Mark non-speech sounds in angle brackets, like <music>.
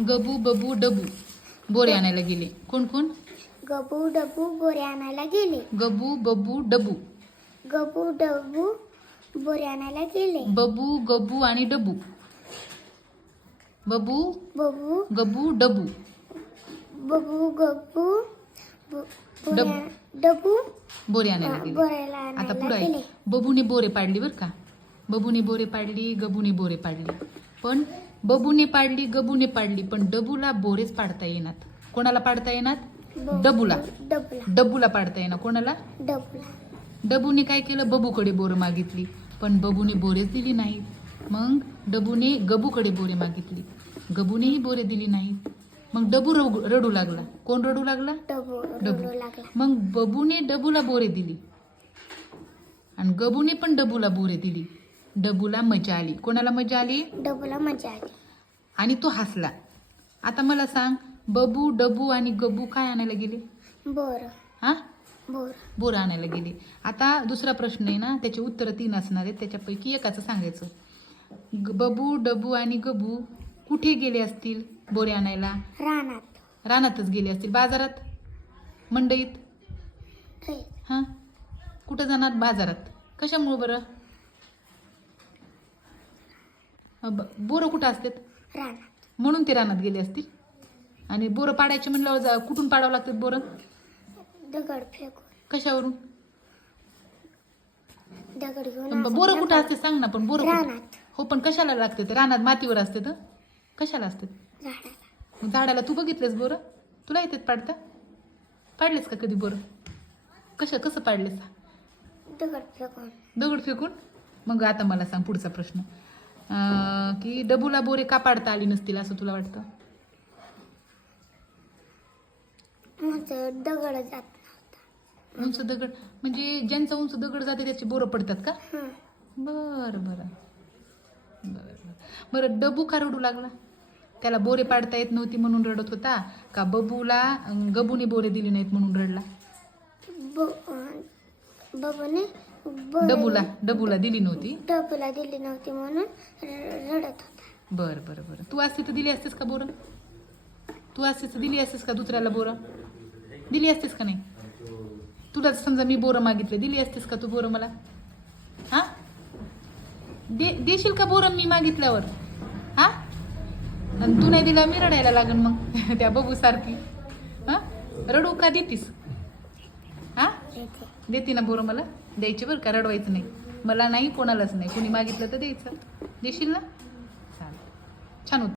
गबू बबू डबू. बोरे आणायला गेले. कोण कोण? गबू डबू बोरे आणायला गेले. गबू बबू डबू. गबू डबू बोरे आणायला गेले. बबू गबू आणि डबू. बबू बबू गबू डबू. बबू गबू ब- डब- बोरे आणायला गेले. बोऱ्याला आता आणायला पुढे गेले. बबूने बोरे पाडली बरं का? बबूने बोरे पाडली गबूने बोरे पाडली. पण बबूने पाडली गबूने पाडली पण डबूला बोरेच पाडता येणार कोणाला पाडता येणार डबूला. डबूला. डबूला पाडता येणार कोणाला? डबूला. डबूने काय केलं? बबूकडे बोरं मागितली. पण बबूने बोरेच दिली नाहीत. मग डबूने गबूकडे बोरे मागितली. गबूनेही बोरे दिली नाहीत. मग डबू रडू रडू लागला. कोण रडू लागला? डबू मग बबूने डबूला बोरे दिली. आणि गबूने पण डबूला बोरे दिली. डबूला मजा आली. कोणाला मजा आली? डबूला मजा आली. आणि तो हसला. आता मला सांग बबू डबू आणि गबू काय आणायला गेले? बोर. हा? बोर. बोरं आणायला गेले. आता दुसरा प्रश्न आहे ना त्याचे उत्तर तीन असणार आहेत त्याच्यापैकी एकाचं सांगायचं. बबू डबू आणि गबू कुठे गेले असतील बोरे आणायला? रानात. रानातच गेले असतील. बाजारात? मंडईत? हां? कुठं जाणार? बाजारात. कशामुळं बरं अ, ब- बोरं कुठं असतात? रानात. म्हणून ते रानात गेले असतील? आणि बोरं पाडायचे म्हणल्यावर जा कुठून पाडावं लागतात बोरं? दगड फेकून. कशावरून? दगड घेऊन पण असं बोरं कुठं असते सांग ना पण बोरं कुठं- रानात. हो पण कशाला लागते ते रानात मातीवर असते तर कशाला असते झाडाला. मग झाडाला तू बघितलेस बोरं? तुला येतात पाडता? पाडलेस का कधी बोरं? कशा कसं पाडलेस? दगड फेकून. दगड फेकून? मग आता मला सांग पुढचा प्रश्न. अं, की डबूला बोरे का पाडता आली नसतील असं तुला वाटतं? मग दगड जात उंच दगड म्हणजे ज्यांचा उंच दगड जाते त्याची बोरं पडतात का? हं. बरं बरं. बरं बरं. बरं डबू का रडू लागला? त्याला बोरे पाडता येत नव्हती म्हणून रडत होता? का बबूला अं, गबूने बोरे दिली नाहीत म्हणून रडला? ब- अं, बाबाने बोर- डबूला डबूला दिली नव्हती? डबूला दिली नव्हती म्हणून रडत होता. बरं बरं बरं. तू असती तर दिली असतेस का बोरं? तू असतीस तर दिली असतेस का दुसऱ्याला बोरं? दिली असतेस का नाही? तुला समजा मी बोरं मागितले दिली असतेस का तू बोरं मला? हा? दे देशील का बोरं मी मागितल्यावर? हा? आणि तू नाही दिला मी रडायला लागन मग. <laughs> त्या बघू सारखी. हा? रडू का देतीस? हा? देते ना बोरं मला? द्यायचे बरं का रडवायचं नाही. मला नाही कोणालाच नाही. कोणी मागितलं तर द्यायचं. देशील ना? चालेल. छान होतं.